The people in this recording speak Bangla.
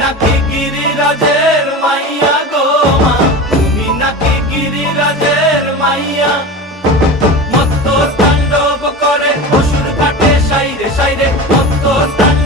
নাকি গিরিরাজের মাইয়া গো মা, তুমি নাকি গিরিরাজের মাইয়া। মত্ত তাণ্ডব করে অসুর কাটে সাইরে সাইরে, মত্ত তাণ্ডব